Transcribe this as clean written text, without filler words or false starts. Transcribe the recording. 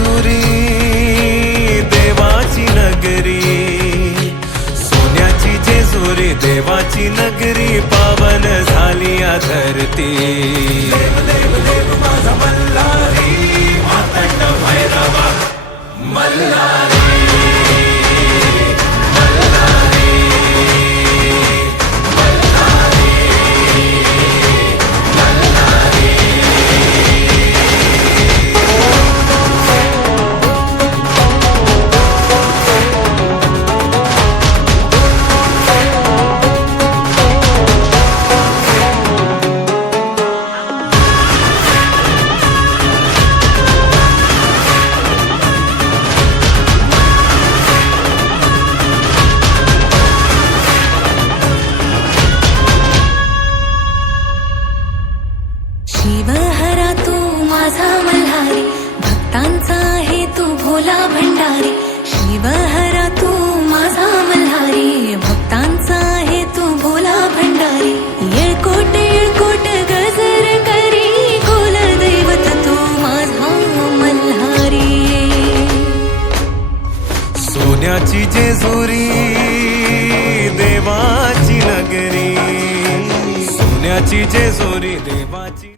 जेजुरी देवाची नगरी, सोन्याची जेजुरी देवाची नगरी, पावन झाली या धरती। देव देव देव माझा मल्हारी, मातंड भैरवा मल्हारी। शिवहरा तू माझा मल्हारी, भक्तांचा आहे तू भोला भंडारी। शिवहरा तू माझा मल्हारी, भक्तांचा आहे तू भोला भंडारी। येळकोट येळकोट गजर करी, कुल दैवत तू माझा मल्हारी। सोन्याची जेजुरी देवाची नगरी, सोन्याची जेजुरी देवाची